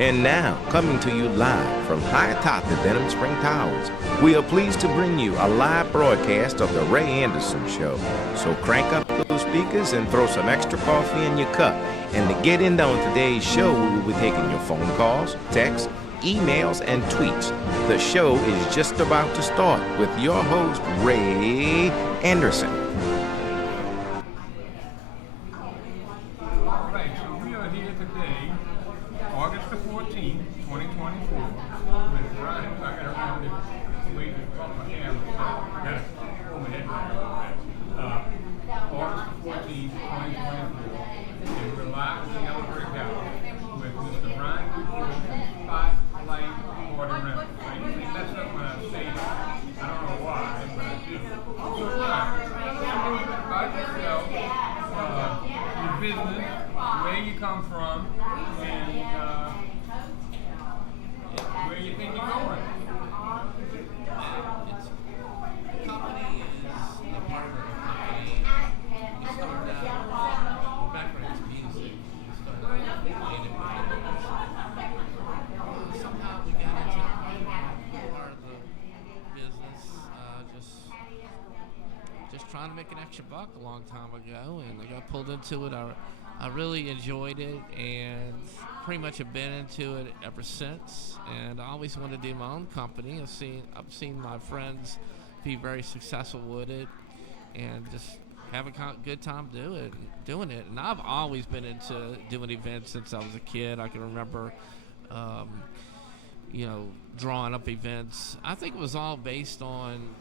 And now, coming to you live from high atop the Denham Spring Towers, we are pleased to bring you a live broadcast of The Ray Anderson Show. So crank up those speakers and throw some extra coffee in your cup. And to get in on today's show, we will be taking your phone calls, texts, emails, and tweets. The show is just about to start with your host, Ray Anderson. All right, so we are here today, August the 14th, 2024, with Ron. I got to remember to wait to pump my hair. I got to pull my head back a little bit. August the 14th, 2024, and we're live at the Yellow Brick House with Mr. Ron Dufour from Spotlight Party Rental. I usually mess up when I say it. I don't know why, but I do. So Ron, about yourself, your business, where you come from, and where you think you're going. The company is a partner company. We started out, background is music. We started out playing in bands. Somehow we got into part of the business, just trying to make an extra buck a long time ago, and I got pulled into it. I really enjoyed it, and pretty much have been into it ever since. And I always wanted to do my own company. I've seen my friends be very successful with it, and just have a good time doing it. And I've always been into doing events since I was a kid. I can remember, drawing up events. I think it was all based on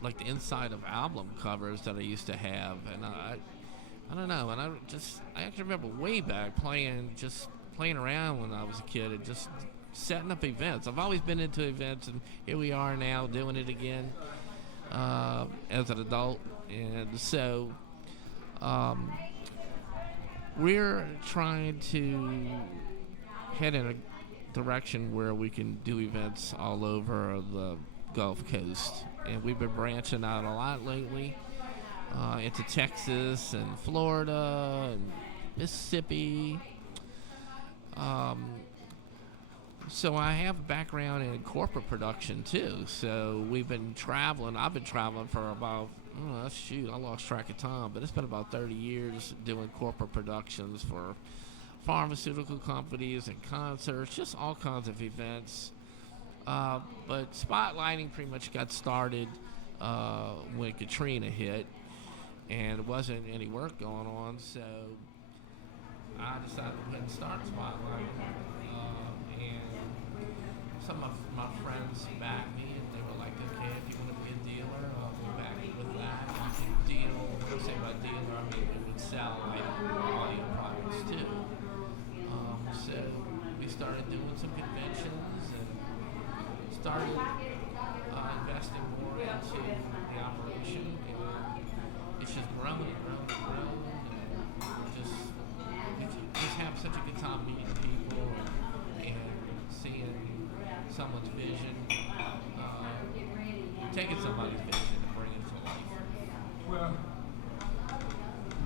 like the inside of album covers that I used to have, and I don't know, and I actually remember way back playing around when I was a kid and just setting up events. I've always been into events, and here we are now doing it again as an adult. And so we're trying to head in a direction where we can do events all over the Gulf Coast, and we've been branching out a lot lately. Into Texas and Florida and Mississippi. So I have a background in corporate production too. So we've been traveling. I've been traveling for about, I lost track of time, but it's been about 30 years doing corporate productions for pharmaceutical companies and concerts, just all kinds of events. But spotlighting pretty much got started when Katrina hit, and there wasn't any work going on, so I decided to go ahead and start Spotlight. And some of my friends backed me, and they were like, okay, if you want to be a dealer, I'll be back with that. You can deal, when I say about dealer, I mean it would sell like audio products too. So we started doing some conventions and started investing more into the operation. It's just grown and grown and grown, and just have such a good time meeting people and seeing someone's vision, taking somebody's vision and bringing it to life. Well,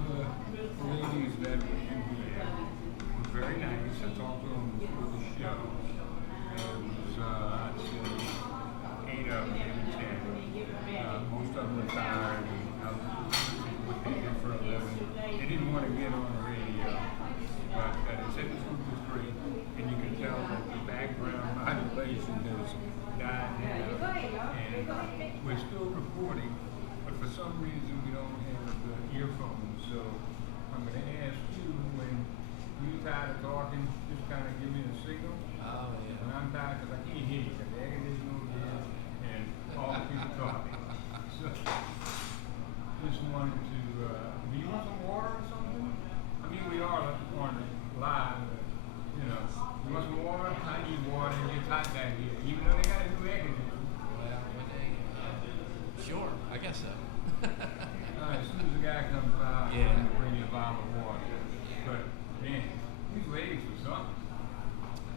the ladies that were in here were very nice. I talked to them before the show. There was, I'd say, 8 of them, maybe 10. Most of them retired. What they did for a living. They didn't want to get on the radio, but they said the food was great, and you can tell that the background modulation has died down, and we're still recording, but for some reason we don't have the earphones. So I'm going to ask you, when you're tired of talking, just kind of give me a signal. Oh, yeah. When I'm tired, because I can't hear you, because the air conditioning over there, and all the people talking. So, just wanted to, do you want some water or something? I mean, we are on live, but, you want some water? I need water, and it's hot back here, even though they got a new air conditioner. Well, sure, I guess so. As soon as the guy comes by, I'm going to bring you a bottle of water. But, man, these ladies were something.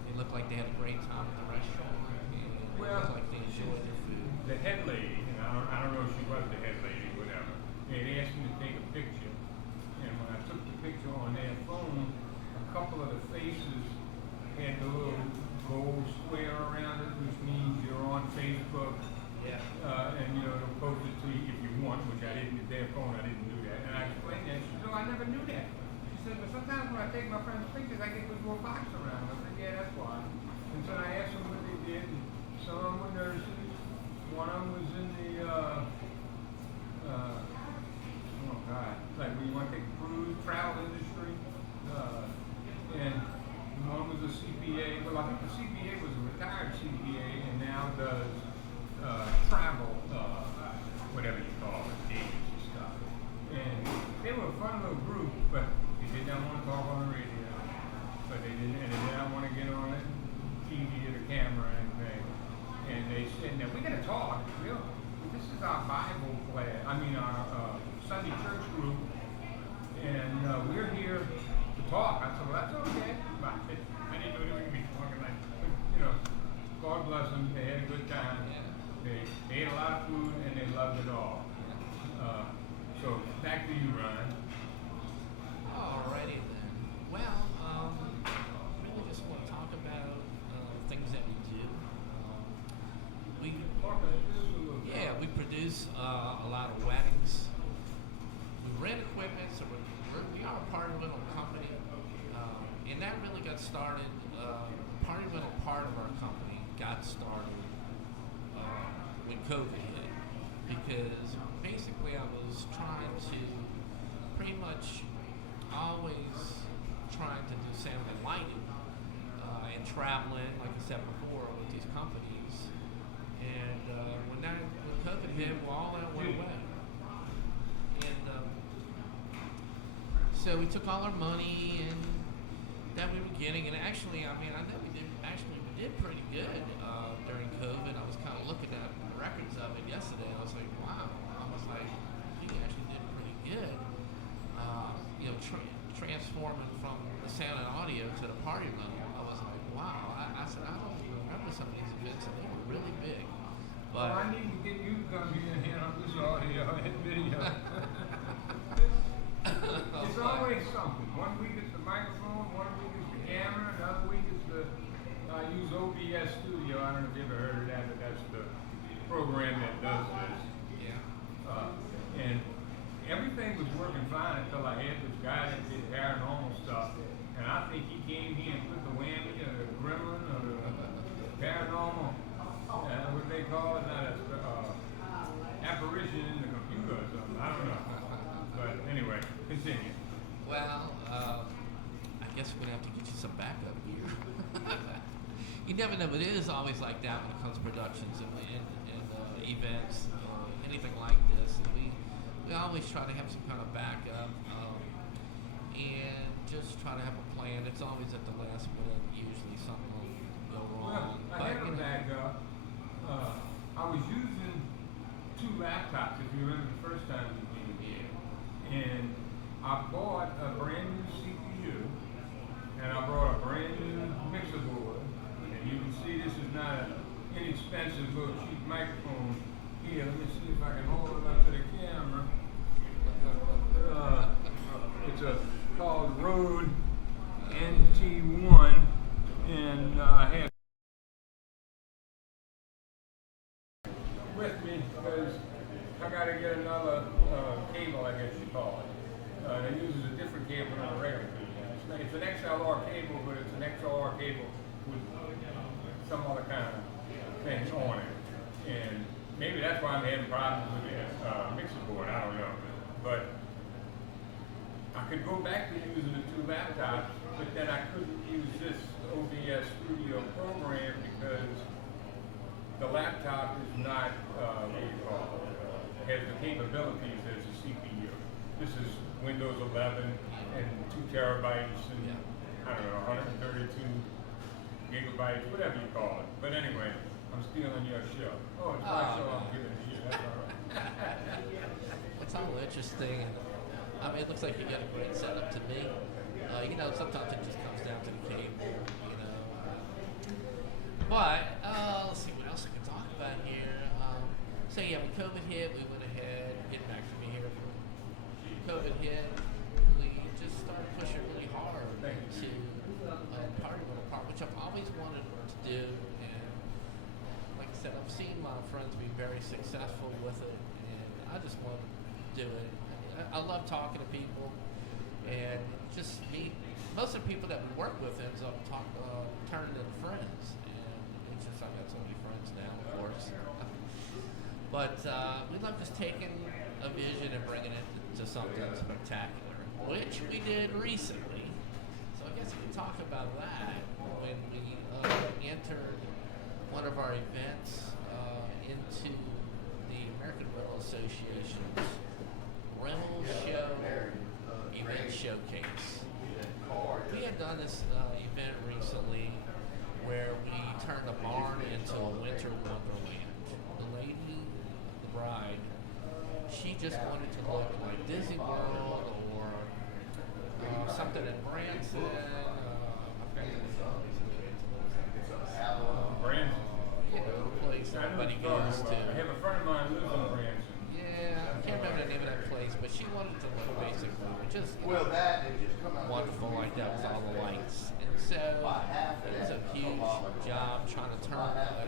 They looked like they had a great time at the restaurant, and they looked like they enjoyed their food. The head lady, and I don't know if she was the head lady, whatever, they had asked me to take a picture. And when I took the picture on their phone, a couple of the faces had the little gold square around it, which means you're on Facebook. Yeah. And you know, they'll post it to you if you want, which I didn't, their phone, I didn't do that. And I explained that. She said, "No, I never knew that." She said, "But sometimes when I take my friends' pictures, I get this little box around." I said, "Yeah, that's why." And so I asked them what they did, and some of them were nurses. One of them was in the, oh God, like when you want to take a cruise, travel industry. And one was a CPA. Well, I think the CPA was a retired CPA and now does travel, whatever you call it, agency stuff. And they were a fun little group, but they did not want to talk on the radio. But they didn't, and they did not want to get on it, TV or the camera or anything. And they said, "Now we got to talk. You know, this is our Bible class. I mean, our Sunday church group, and we're here to talk." I said, "Well, that's okay." But I didn't know they were going to be talking like, but, you know, God bless them. They had a good time. They ate a lot of food and they loved it all. So back to you, Ron. Alrighty then. Well, really just want to talk about things that we do. We we produce a lot of weddings. We rent equipment, so we are a party rental company, and that really got started. Party rental part of our company got started when COVID hit, because basically I was trying to pretty much always trying to do sound and lighting and traveling, like I said before, with these companies. And when COVID hit, well, all that went away. And so we took all our money and that we were getting, and actually, I mean, I know we did pretty good during COVID. I was kind of looking at the records of it yesterday, and I was like, wow. I was like, we actually did pretty good. You know, transforming from the sound and audio to the party rental. I was like, wow. I said, I don't even remember some of these events, and they were really big. But well, I need to get you to come here and handle this audio and video. It's always something. One week it's the microphone, one week it's the camera, another week it's the, I use OBS Studio. I don't know if you ever heard of that, but that's the program that does this. yeah. And everything was working fine until I had this guy that did paranormal stuff. And I think he came here and put the whammy or the gremlin or the paranormal, what they call it, not apparition in the computer or something. I don't know. But anyway, continue. Well, I guess we're gonna have to get you some backup gear. You never know, but it is always like that when it comes to productions and events, anything like this. And we always try to have some kind of backup and just try to have a plan. It's always at the last minute. Usually something will go wrong. Well, I had a backup. I was using 2 laptops, if you remember the first time we came here. And I bought a brand new CPU, and I brought a brand new mixer board. And you can see this is not an inexpensive little cheap microphone. Here, let me see if I can hold it up to the camera. It's called Rode NT1, and I had with me because I got to get another cable, I guess you call it. It uses a different cable than a regular cable. It's an XLR cable, but it's an XLR cable with some other kind of thing on it. And maybe that's why I'm having problems with the mixer board, I don't know. But I could go back to using the 2 laptops, but then I couldn't use this OBS Studio program because the laptop is not, has the capabilities as a CPU. This is Windows 11 and 2 terabytes and, I don't know, 132 gigabytes, whatever you call it. But anyway, I'm stealing your show. Oh, it's my show, I'm giving it to you, that's all right. It's all interesting. I mean, it looks like you got a great setup to me. You know, sometimes it just comes down to the cable, you know. But, let's see what else I can talk about here. So yeah, when COVID hit, we went ahead, getting back to me here. COVID hit, we just started pushing really hard to party rental part, which I've wanted to do, and like I said, I've seen my friends be very successful with it, and I just want to do it. I love talking to people, and just meet. Most of the people that we work with ends up turning into friends, and it's just I've got so many friends now, of course. But we love just taking a vision and bringing it to something spectacular, which we did recently. So I guess we can talk about that when we entered one of our events into the American Rental Association's rental show event showcase. We had done this event recently where we turned a barn into a winter wonderland. The lady, the bride, she just wanted to look like Disney World or something in Branson. I forgot Branson. you know, the place everybody goes to. I have a friend of mine who lives in Branson. Yeah, I can't remember the name of that place, but she wanted to look basically just wonderful like that with all the lights. And so it was a huge job trying to turn a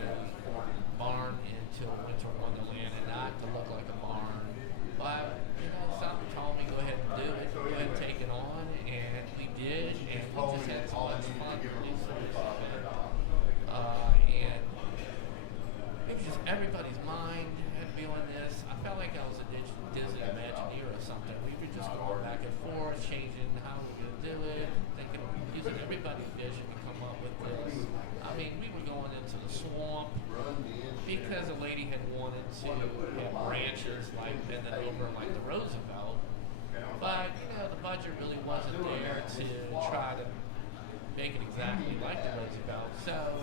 barn into a winter wonderland and not to look like a barn. But you know, something told me go ahead and do it, go ahead and take it on, and we did, and we just had so much fun producing this event. And it was just everybody's mind doing this. I felt like I was a Disney Imagineer or something. We were just going back and forth, changing how we were going to do it, thinking of using everybody's vision to come up with this. I mean, we were going into the swamp because a lady had wanted to have branches like bending over like the Roosevelt. But, you know, the budget really wasn't there to try to make it exactly like the Roosevelt. So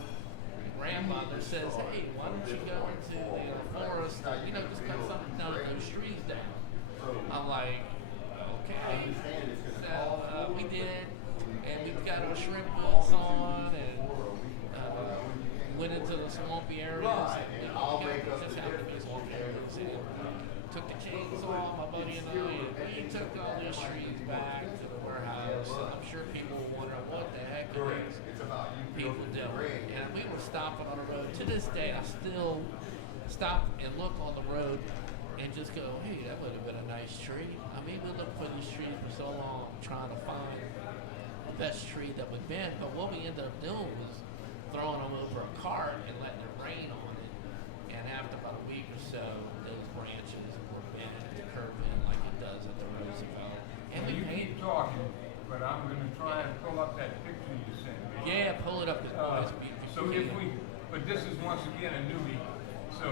grandmother says, hey, why don't you go into the forest, you know, just cut something down those trees down. I'm like, okay. So we did, and we got our shrimp boots on, and went into the swampy areas, and you know, just happened to be swampy areas, and took the chainsaw, my buddy and I, and we took all these trees back to the warehouse, and I'm sure people were wondering what the heck is people doing. And we were stopping on the road. To this day, I still stop and look on the road and just go, hey, that would have been a nice tree. I mean, we looked for these trees for so long, trying to find the best tree that would bend, but what we ended up doing was throwing them over a cart and letting it rain on it. And after about a week or so, those branches were bent to curve in like it does at the Roosevelt. And You keep talking, but I'm going to try and pull up that picture you sent me. yeah, pull it up. So but this is once again a newbie. So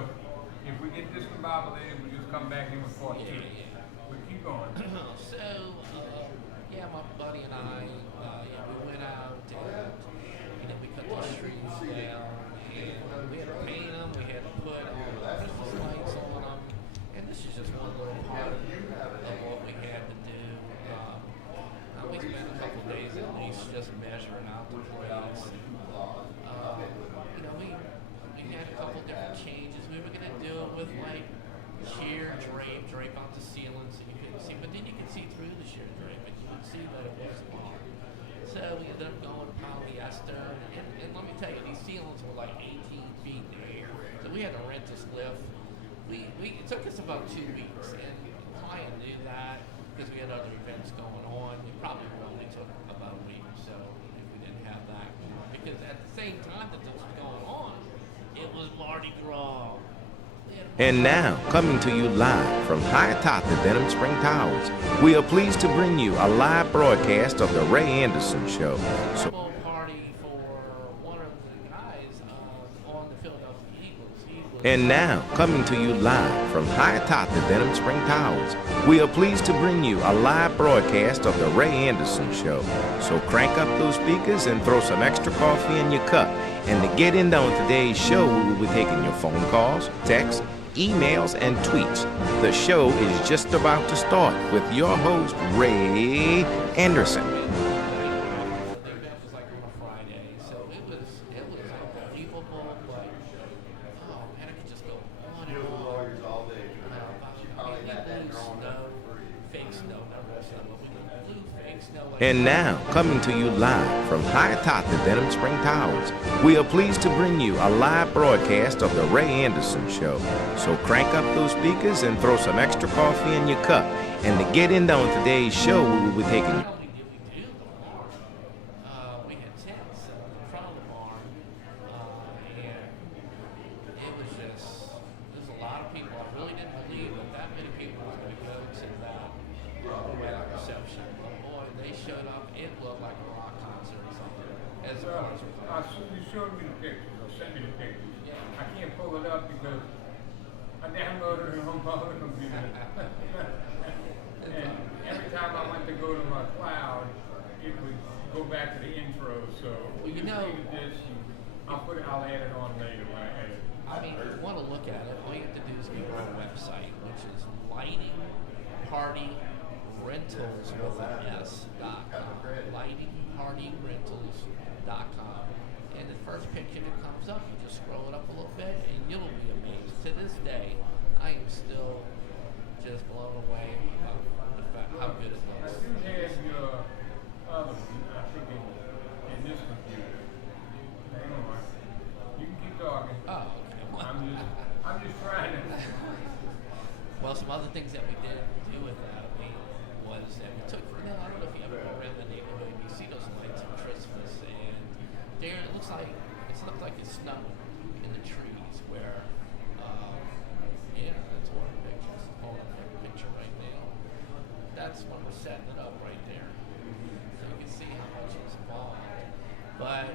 if we get discombobulated, we just come back in with part two. Yeah. But keep going. So, yeah, my buddy and I, we went out and we cut these trees down, and we had to paint them, we had to put Christmas lights on them, and this is just one little part of what we had to do. We spent a couple days at least just measuring out the place. You know, we had a couple different changes. We were going to do it with like sheer drape out the ceiling so you couldn't see, but then you could see through the sheer drape and you could see that it was long. So we ended up going polyester, and let me tell you, these ceilings were like 18 feet in the air. So we had to rent this lift. It took us about 2 weeks, and the client knew that because we had other events going on. We probably only took about a week or so if we didn't have that. Because at the same time that this was going on, it was Mardi Gras. And now, coming to you live from high atop the Denham Spring Towers, we are pleased to bring you a live broadcast of the Ray Anderson Show. So, Party for one of the guys on the Philadelphia Eagles. and now, coming to you live from high atop the Denham Spring Towers, we are pleased to bring you a live broadcast of the Ray Anderson Show. So crank up those speakers and throw some extra coffee in your cup. And to get in on today's show, we will be taking your phone calls, texts, emails, and tweets. The show is just about to start with your host, Ray Anderson. The event was like on a Friday, so it was unbelievable, but oh man, I could just go on and on. We blew snow, fake snow, not real snow, but we blew fake snow And now, coming to you live from high atop the Denham Spring Towers, we are pleased to bring you a live broadcast of the Ray Anderson Show. So crank up those speakers and throw some extra coffee in your cup. And to get in on today's show, we will be taking Not only did we do the barn, we had tents in front of the barn, and it was just, there's a lot of people. I really didn't believe that many people was going to go to that reception. But boy, they showed up. It looked like a rock concert or something. As a concert. You showed me the pictures, or sent me the pictures. Yeah. I can't pull it up because I downloaded it on my other computer. And every time I went to go to my cloud, it would go back to the intro. So Well, you know, this, I'll add it on later when I edit. I mean, if you want to look at it, all you have to do is go to our website, which is Lighting Party Rentals with an S.com. LightingPartyRentals.com. And the first picture that comes up, you just scroll it up a little bit, and you'll be amazed. To this day, I am still just blown away about the fact how good it I looks. do have your other one, I think in this computer. Hang on. You can keep talking. Oh, okay. I'm just trying to. Well, some other things that we did do with that was that we took, I don't know if you ever go around the neighborhood, you see those lights at Christmas, and there it looks like it's snow in the trees where, yeah, that's one of the pictures. Hold up the picture right now. That's when we're setting it up right there. So you can see how much it's involved. But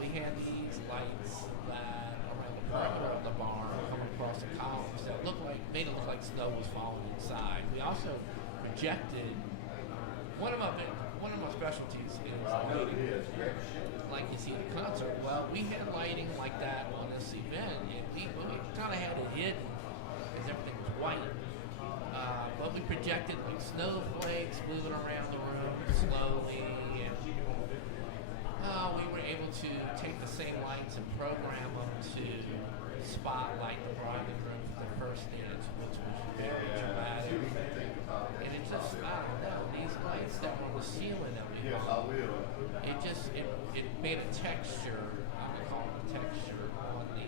we had these lights that around the perimeter of the barn coming across the columns that made it look like snow was falling inside. We also projected one of my specialties is lighting. Like you see at the concert. Well, we had lighting like that on this event, and we kind of had it hidden because everything was white. But we projected like snowflakes moving around the room slowly, and we were able to take the same lights and program them to spotlight the bride and groom for the first dance, which was very dramatic. And it just, I don't know, these lights that were on the ceiling that we hung, it made a texture, I would call it a texture, on the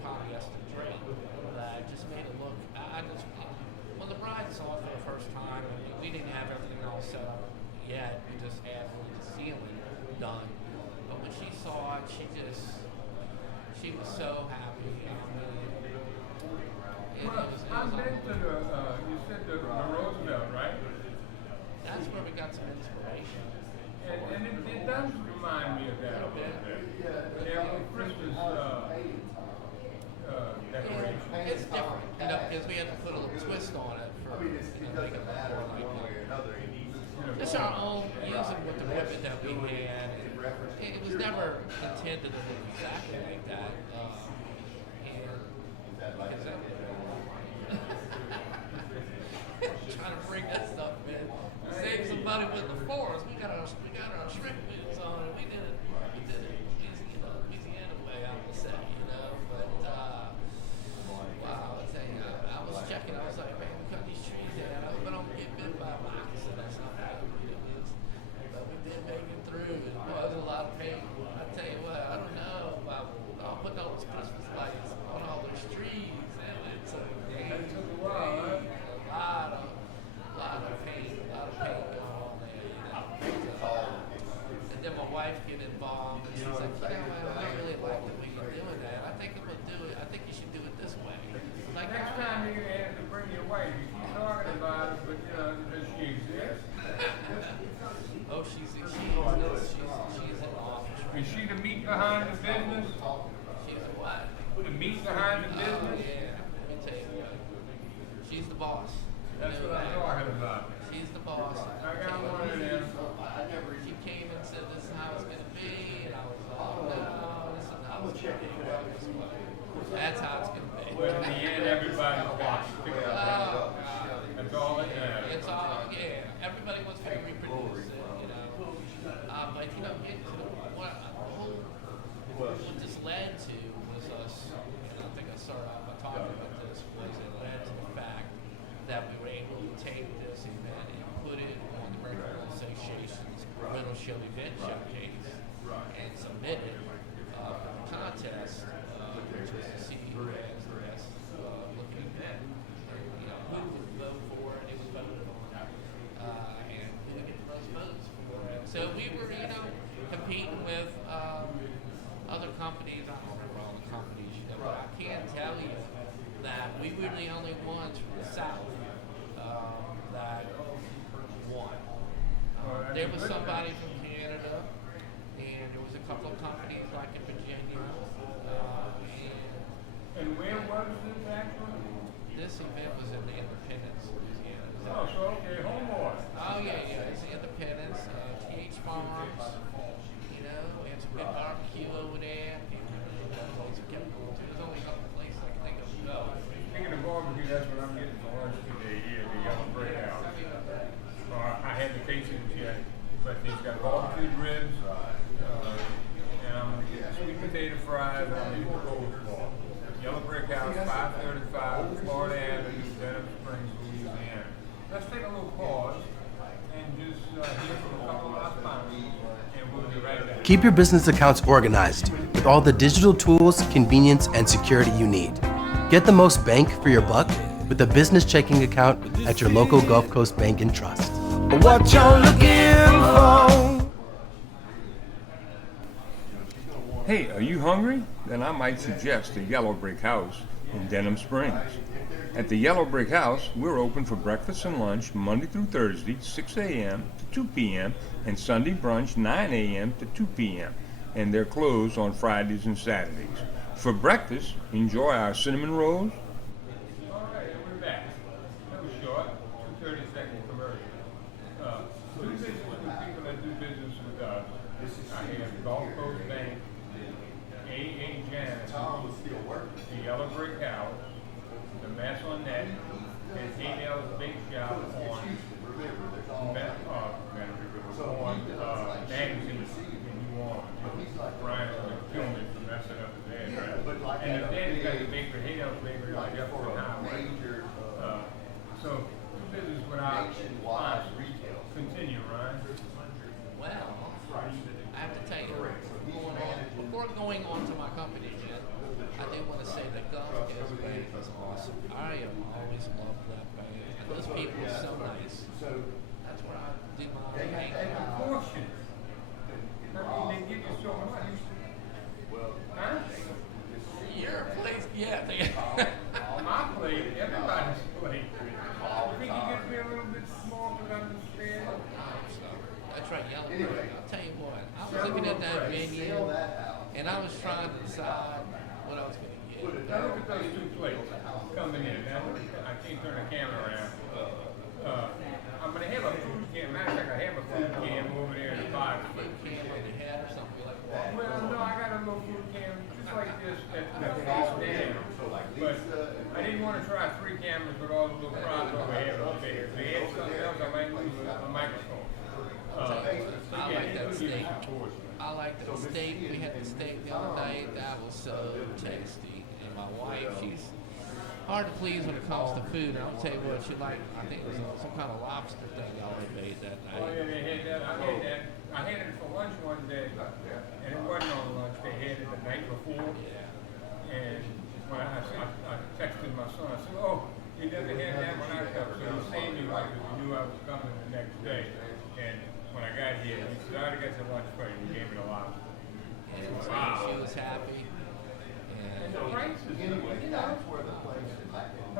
polyester drape that just made it look, when the bride saw it for the first time, we didn't have everything all set up yet, we just had the ceiling done. But when she saw it, she was so happy. I've been to you said the Roosevelt, right? That's where we got some inspiration. And it does remind me of that a little bit. Their little Christmas decoration. Yeah, it's different, because we had to put a little twist on it for make it look more like just our own, using with the equipment that we had. It was never intended to look exactly like that. Trying to bring that stuff in. Save some money with the forest. We got our strict boots on, and we did it Louisiana way, I would say, But wow, I tell you, I was checking. I was like, man, we cut these trees down. I hope I don't get bit by a moccasin or something. But we did make it through. It was a lot of pain. I tell you what, I don't know about putting all those Christmas lights on all those trees. It took a while, huh? A lot of pain going on there. And then my wife get involved, and she's like, I really like the way you're doing that. I think I'm gonna do it. I think you should do it this way. Like Next time you have to bring your wife, you keep talking about it, but does she exist? Oh, she's in office. Is she the meat behind the business? She's a what? The meat behind the business? Yeah. Let me tell you what. She's the boss. That's what I'm talking about. She's the boss. I got one of them. She came and said, this is how it's going to be. And I was like, no, this is how it's going to be. That's how it's going to be. But in the end, everybody's watching. That's all it is. It's all, yeah. Everybody wants to reproduce it, But, what this led to was us, and I think I started off by talking about this, was it led to the fact that we were able to take this event and put it on show event showcase and submitted for the contest, which was to see who has the best looking event. And, you know, who would vote for it, it was voted on, and who would get the most votes for it. So we were, you know, competing with other companies. I don't remember all the companies, you know, but I can tell you that we were the only ones from the South that won. There was somebody from Canada, and there was a couple of companies like in Virginia. And where was this actually? This event was in the Independence, Louisiana. Oh, so okay, homeboy. Oh yeah, it's the Independence, TH Farms. You know, we had some good barbecue over there. There's only a couple places I can think of to go. Speaking of barbecue, that's what I'm getting for lunch today here at the Yellow Brick House. I haven't tasted it yet, but it's got barbecued ribs, and I'm going to get sweet potato fries, and I'm going to get coleslaw. Yellow Brick House, 535 Florida Avenue, Denham Springs, Louisiana. Let's take a little pause and just hear from a couple of our sponsors, and we'll be right back. Keep your business accounts organized with all the digital tools, convenience, and security you need. Get the most bank for your buck with a business checking account at your local Gulf Coast Bank and Trust. What you're looking for. Hey, are you hungry? Then I might suggest the Yellow Brick House in Denham Springs. At the Yellow Brick House, we're open for breakfast and lunch Monday through Thursday, 6 a.m. to 2 p.m., and Sunday brunch, 9 a.m. to 2 p.m., and they're closed on Fridays and Saturdays. For breakfast, enjoy our cinnamon rolls. All right, and we're back. That was short, 2-30-second commercial. Do business with people that do business with us. I have Gulf Coast Bank, AA Janice, the Yellow Brick House, the Mess on Net, and Hadel's Bake Shop on magazine. And you want Brian's going to kill me for messing up his address. And the daddy got the bakery, Hadel's Bakery on Jefferson Highway. So, do business with our sponsors. Continue, Ryan. Well, I have to tell you, before going on to my company, Jen, I do want to say that Gulf Coast Bank is awesome. I have always loved that bank. And those people are so nice. That's where I do my bank. And proportion. I mean, they give you so much. Huh? Your place, yeah. My plate, everybody's plate. You think you get me a little bit small to understand? That's right, Yellow Brick. I'll tell you what, I was looking at that menu, and I was trying to decide what I was going to get. Now look at those two plates coming in. Now, I can't turn the camera around. I'm going to have a food can. Matter of fact, I have a food can over there in the box. Food can on the head or something like that. Well, no, I got a little food can just like this that face down. But I didn't want to try 3 cameras with all the little props over here. If they had something else, I might lose a microphone. I like that steak. I like that steak. We had the steak the other night. That was so tasty. And my wife, she's hard to please when it comes to food. And I'll tell you what, she liked, I think it was some kind of lobster thing y'all had made that night. Oh, yeah, they had that. I had that. I had it for lunch one day, and it wasn't on lunch. They had it the night before. And when I texted my son, I said, "Oh, you never had that when I come." So he saved me right because he knew I was coming the next day. And when I got here, he said, "I already got your lunch for you." He gave me the lobster. And Wow. she was happy. And the prices, you know, the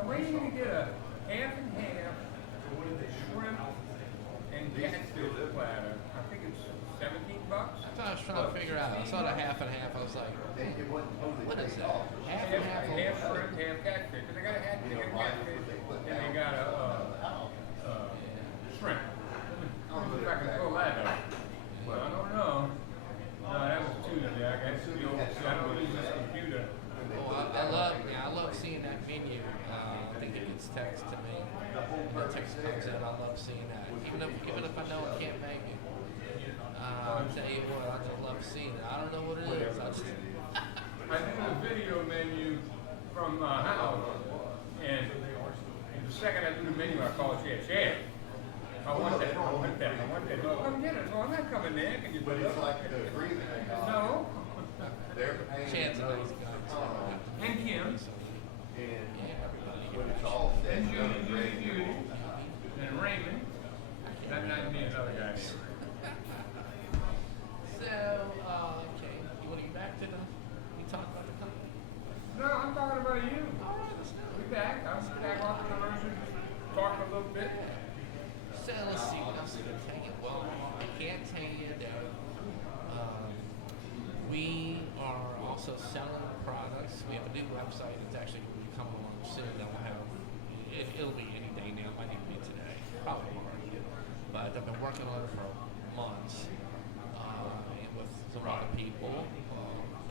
way you can get a half and half shrimp and catfish platter, I think it's $17. That's what I was trying to figure out. I saw the half and half. I was like, what is that? Half and half? Half shrimp, half catfish. Because they got a catfish and they got a shrimp. If I can pull that up. Well, I don't know. No, that was Tuesday. I got to I don't use this computer. Oh, I love seeing that menu. I think it gets text to me. When the text comes in, I love seeing that. Even if I know I can't make it. I'll tell you what, I just love seeing it. I don't know what it is. I did a video menu from my house, and the second I do the menu, I call Chad. Chad, I want that. Hey, look, I'm getting it. So I'm not coming there. Can you But it's like the breathing. No. They're paying. Chance of these guys. And Kim. And when it's all said and done and ready to go. And Raymond. That not me, another guy. So, okay, you want to get back to we talked about the company? No, I'm talking about you. All right, let's go. We back. I'm back on the commercial. Talking a little bit. So let's see what else I can tell you. Well, I can tell you that we are also selling products. We have a new website. It's actually going to be coming along soon. That will have it'll be any day now. It might even be today, probably tomorrow. But I've been working on it for months and with some other people.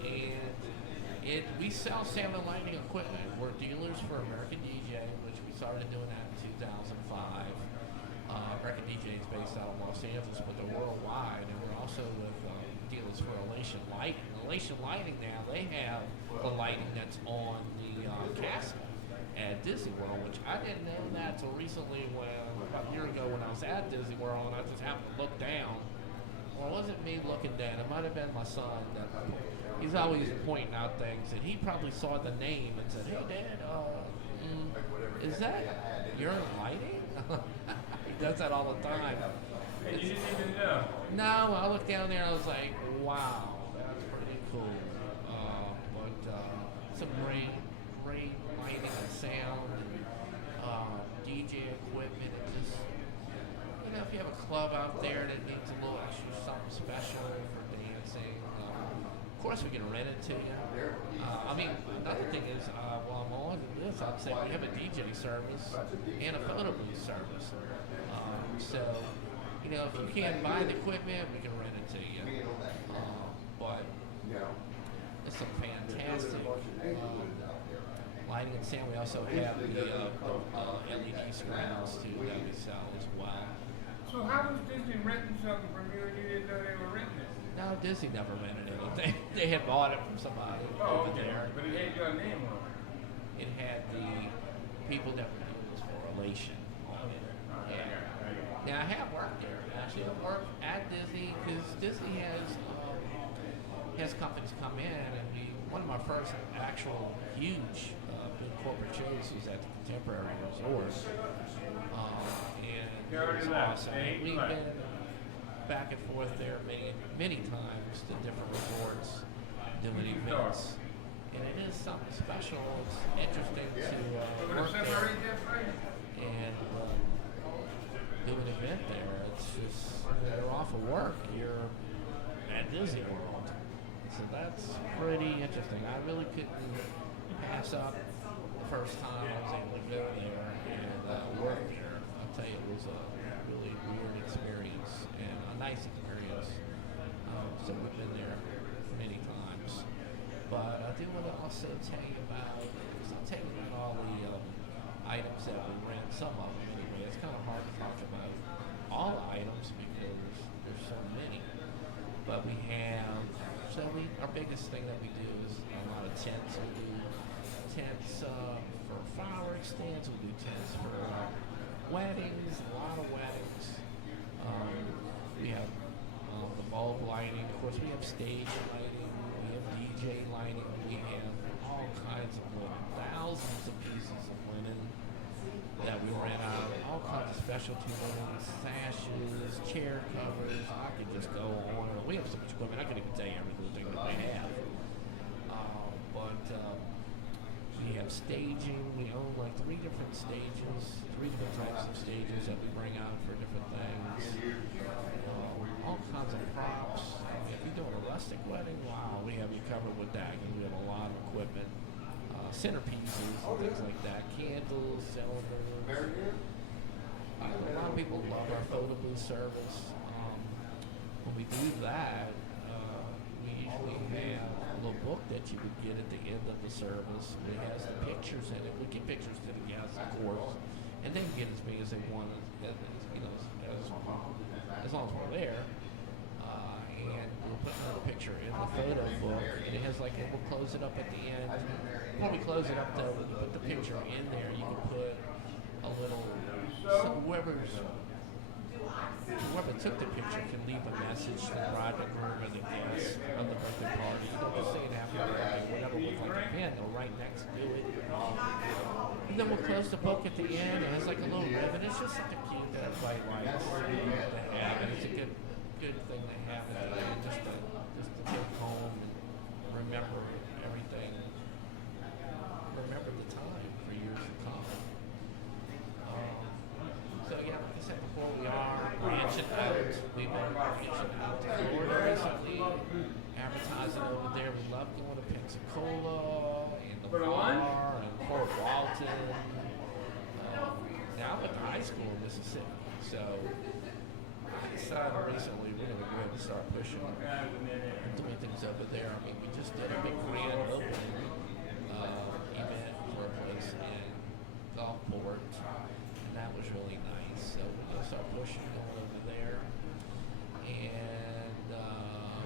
And we sell sound and lighting equipment. We're dealers for American DJ, which we started doing that in 2005. American DJ is based out of Los Angeles, but they're worldwide. And we're also with dealers for Elation Lighting. Elation Lighting now, they have the lighting that's on the castle at Disney World, which I didn't know that until recently about a year ago when I was at Disney World and I just happened to look down. Well, it wasn't me looking down. It might have been my son. He's always pointing out things, and he probably saw the name and said, "Hey, Dad, is that your lighting?" He does that all the time. And you didn't even know. No, I looked down there and I was like, wow, that's pretty cool. Some great lighting and sound and DJ equipment and just, if you have a club out there that needs a little extra something special for dancing, of course we can rent it to you. Another thing is, while I'm on this, I'd say we have a DJ service and a photo booth service. So, if you can't buy the equipment, we can rent it to you. But it's some fantastic lighting and sound. We also have the LED screens too that we sell as well. So how was Disney renting something from you and you didn't know they were renting it? No, Disney never rented anything. They had bought it from somebody over there. But it had your name on it. It had the people that were doing this for Elation on it. Now I have worked there. Actually, I've worked at Disney because Disney has companies come in, and one of my first actual huge big corporate shows was at the Contemporary Resort, and it was awesome. We've been back and forth there many times to different resorts doing events, and it is something special. It's interesting to work there and do an event there. It's just you're off of work, you're at Disney World, so that's pretty interesting. I really couldn't pass up the first time I was able to go there and work there. I'll tell you, it was a really weird experience and a nice experience. So we've been there many times. But I do want to also tell you about, all the items that we rent, some of them anyway. It's kind of hard to talk about all the items because there's so many. But we have, our biggest thing that we do is a lot of tents. We do tents for fireworks stands, we do tents for weddings, a lot of weddings. We have the bulb lighting, of course we have stage lighting, we have DJ lighting, we have all kinds of linen, thousands of pieces of linen that we rent out, all kinds of specialty linen, sashes, chair covers. I could just go on. We have so much equipment, I couldn't even tell you everything that we have. We have staging. We own like 3 different stages, 3 different types of stages that we bring out for different things. All kinds of props. If you're doing a rustic wedding, wow, we have you covered with that because we have a lot of equipment. Centerpieces and things like that, candles, cylinders. A lot of people love our photo booth service. When we do that, we usually have a little book that you would get at the end of the service. It has the pictures in it. We get pictures to the guests, of course, and they can get as many as they want, as long as we're there. And we'll put another picture in the photo book, and it has we'll close it up at the end. Before we close it up though, when you put the picture in there, you can put a little, whoever's whoever took the picture can leave a message to the bride and groom or the guests of the birthday party. You know, just saying happy birthday, whatever, with like a pen, they'll right next to it. And then we'll close the book at the end, and it's like a little ribbon. It's just something cute that everybody likes to have, and it's a good thing to have just to take home and remember everything. Remember the time for years to come. So yeah, like I said before, we are branching out. We've been branching out to Florida recently, advertising over there. We love going to Pensacola and the bar and Fort Walton. Now I'm at the high school in Mississippi, so I decided recently we're going to go ahead and start pushing and doing things over there. I mean, we just did a big grand opening event for a place in Gulfport, and that was really nice. So we're going to start pushing going over there. And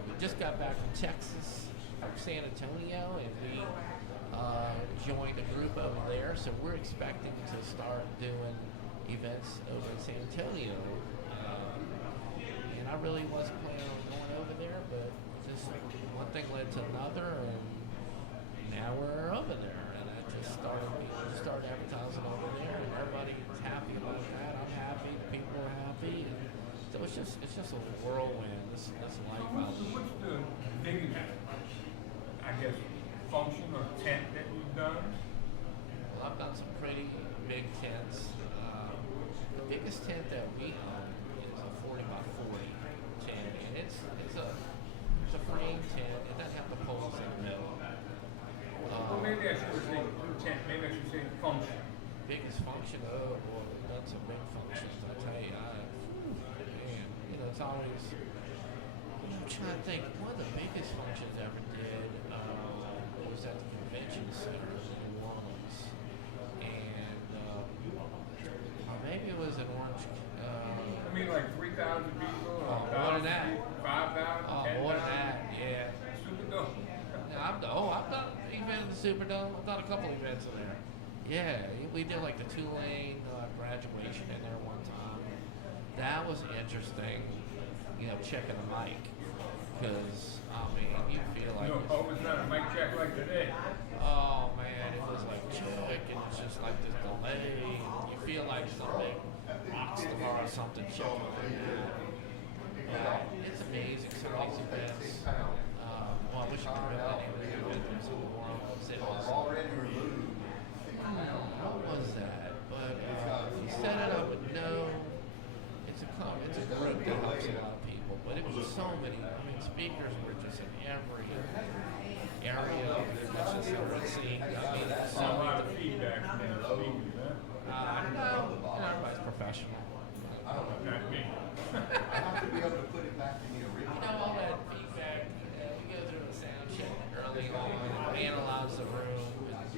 we just got back from Texas, from San Antonio, and we joined a group over there. So we're expecting to start doing events over in San Antonio. And I really wasn't planning on going over there, but just one thing led to another, and now we're over there. And I just started advertising over there, and everybody's happy about that. I'm happy, the people are happy, and so it's just a whirlwind. This life out So there. what's the biggest, I guess, function or tent that you've done? Well, I've done some pretty big tents. The biggest tent that we own is a 40 by 40 tent, and it's a frame tent. It doesn't have the poles in the middle. Well, maybe I should say tent, maybe I should say function. Biggest function? Oh boy, we've done some big functions. I tell you, man, you know, it's always. I'm trying to think. One of the biggest functions I ever did was at the convention center in New Orleans, and maybe it was in Orange. I mean, like 3,000 people, or more than that. 5,000, Oh, 10,000. more than that, yeah. Super dope. I've done events in the Superdome. I've done a couple events in there. Yeah, we did like the Tulane graduation in there one time. That was interesting, you know, checking a mic. Because, I mean, you feel like... No, hope it's not a mic check like today. Oh, man, it was like check, and it's just like this delay. You feel like some big rock star or something checking for you. It's amazing, some of these events. Well, I wish I could remember the name of the event. There's a world. It was... What was that? But he set it up with it's a group that helps a lot of people, but it was so many. I mean, speakers were just in every area of the convention center. It seemed. I mean, A so lot of feedback from the speakers, huh? no, everybody's professional. Not me. You know, all that feedback. We go through the sound check early on, and analyze the room, and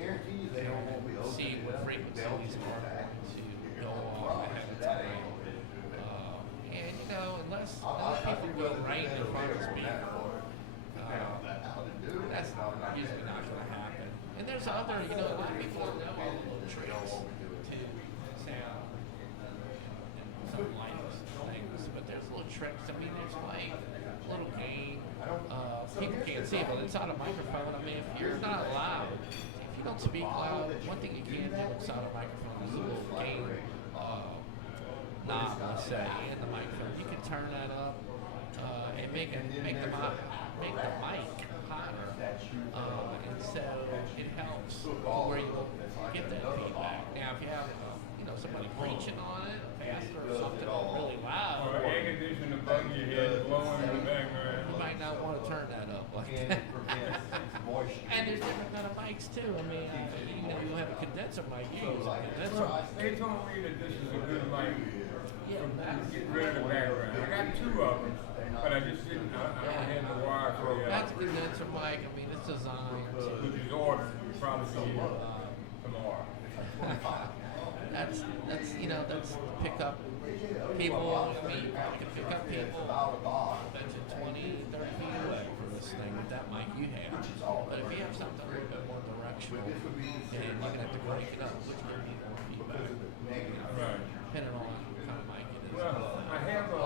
see what frequencies are going to go off ahead of time. And you know, unless people go right in front of the speaker, that's usually not going to happen. And there's other, you know, a lot of people don't know all the little tricks to sound and some lights things, but there's little tricks. I mean, there's like a little game. People can't see it, but inside a microphone, I mean, if you're not loud, if you don't speak loud, one thing you can do inside a microphone is a little gain knob, let's say, in the microphone. You can turn that up and make the mic hotter, and so it helps where you get that feedback. Now, if you have somebody preaching on it faster or something really loud, Or air conditioner above your head, blowing in the background. you might not want to turn that up like that. And there's different kind of mics too. I mean, you have a condenser mic. You use a condenser mic. They told me that this is a good mic Yeah, to get rid of the background. I got 2 of them, but I just didn't. I don't have the wire for the that's a condenser mic. I mean, it's designed to. which is ordered probably tomorrow. That's to pick up people. I mean, you can pick up people. Bet you 20, 30 feet away from this thing with that mic you have. But if you have something a little bit more directional, then you're gonna have to break it up, which can be more feedback. Right. Depending on what kind of mic it is. Well, I have a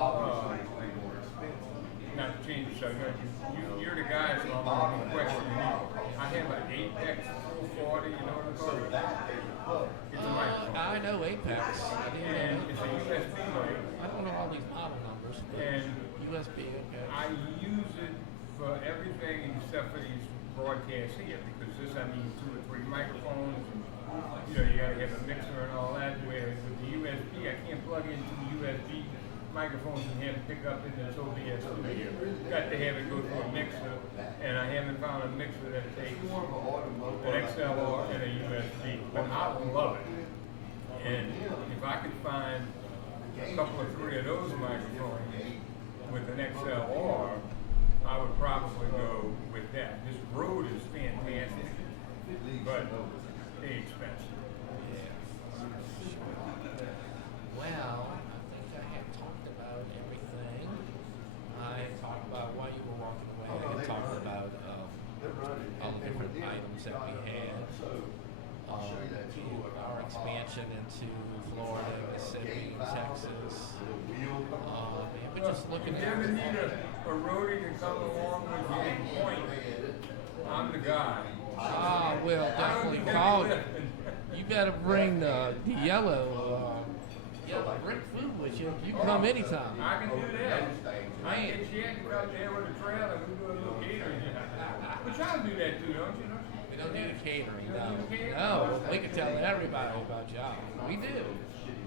you're the guy that's on the question. I have an Apex 440, you know what I'm talking about? It's a microphone. I know Apex. I didn't And know it's a USB mic. I don't know all these model numbers. But And USB, okay. I use it for everything except for these broadcasts here, because this, I need 2 or 3 microphones. You know, you gotta have a mixer and all that. Where with the USB, I can't plug into the USB microphones and have it pick up in this OBS studio. Got to have it go through a mixer, and I haven't found a mixer that takes an XLR and a USB. But I love it. And if I could find a couple or 3 of those microphones with an XLR, I would probably go with that. This Rode is fantastic, but they're expensive. Well, I think I have talked about everything. I talked about why you were walking away. I talked about all the different items that we had. Our expansion into Florida, Mississippi, Texas. We're just looking If you at ever need a roadie to come along with you and point, I'm the guy. We'll definitely call you. You better bring the yellow brick food with you. You can come anytime. I can do that. I can get Shannon out there with a trailer. We do a little catering. But y'all do that too, don't you? We don't do the catering, no. No, we can tell everybody about y'all. We do.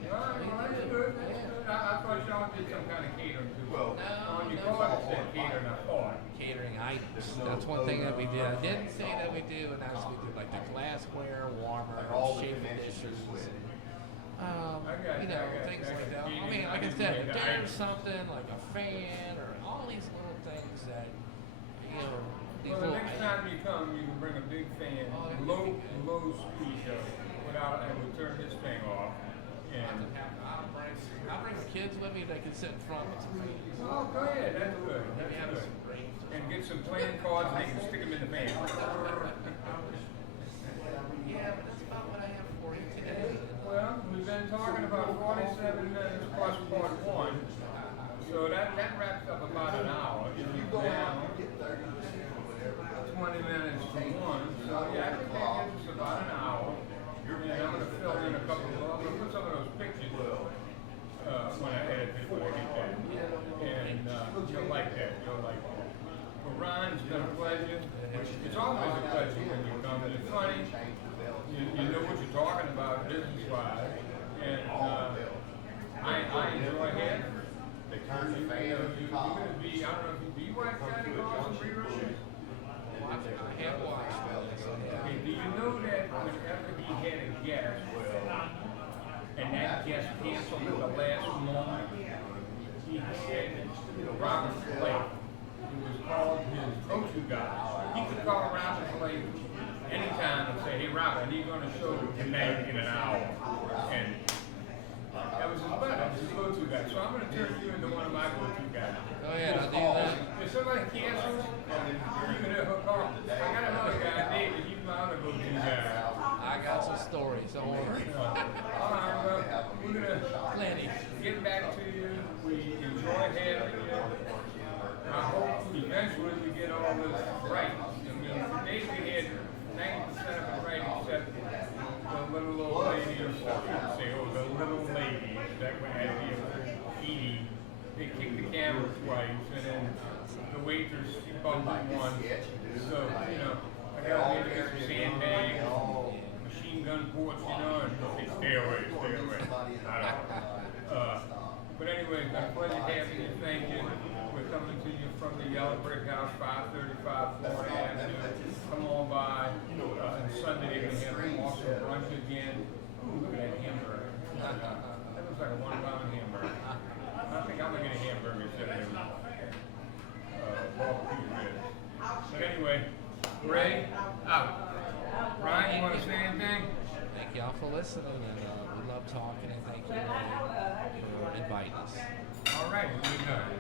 Well, that's good. That's good. I thought y'all did some kind of catering too. No, On your no. card it said catering, I thought. Catering items. That's one thing that we did. I didn't say that we do, and that's we do like the glassware, warmers, shaving dishes. Things like that. I mean, like I said, if there's something like a fan or all these little things that, these Well, the little next items. time you come, you can bring a big fan, low speed without, and we'll turn this thing off. And I'll bring the kids with me. They can sit in front with some food. oh, go ahead, that's good. That's Maybe have good. some drinks. And get some playing cards, and they can stick them in the fan. Yeah, but that's about what I have for you today. Well, we've been talking about 47 minutes plus part 1, so that wraps up about an hour. Now, 20 minutes to 1, so yeah, I think that gives us about an hour. And I'm going to fill in a couple of, I'm going to put some of those pictures when I edit it, when I get that. And you'll like that, you'll like that. Well, Ron, it's been a pleasure. It's always a pleasure when you come. It's funny. You know what you're talking about business-wise, and I enjoy it. You're going to be, I don't know, do you watch Johnny Carson reruns? I have watched this. Okay, do you know that whenever he had a guest, and that guest canceled at the last moment, he had Robert Flake, who was called his go-to guy. He could call Robert Flake anytime and say, hey Robert, I need you on the show tonight in an hour. And that was his buddy, that was his go-to guy. So I'm going to turn you into one of my go-to guys. Go ahead, I'll do that. If somebody cancels, you can call. I got another guy, David, he's my other go-to guy. I got some stories, don't worry. All right, well, we're going to Plenty. get back to you. We enjoy having you. I hope eventually we get all this right. I mean, today we had 90% of it right except the little old lady, or say, the little lady, that would have Edie. They kicked the camera twice, and then the waitress, she bumped one. So, I got to get some sandbags, machine gun ports, and say, stay away. I don't know. But anyway, it's been a pleasure having you. Thank you. We're coming to you from the Yellow Brick House, 535 Florida Avenue. Come on by. And Sunday, we're going to have an awesome brunch again. Ooh, look at that hamburger. That looks like a 1 pound hamburger. I think I'm going to get a hamburger instead of barbecue ribs. But anyway, Ray, out. Ryan, you want to say anything? Thank y'all for listening, and we love talking, and thank you for inviting us. All right, good night.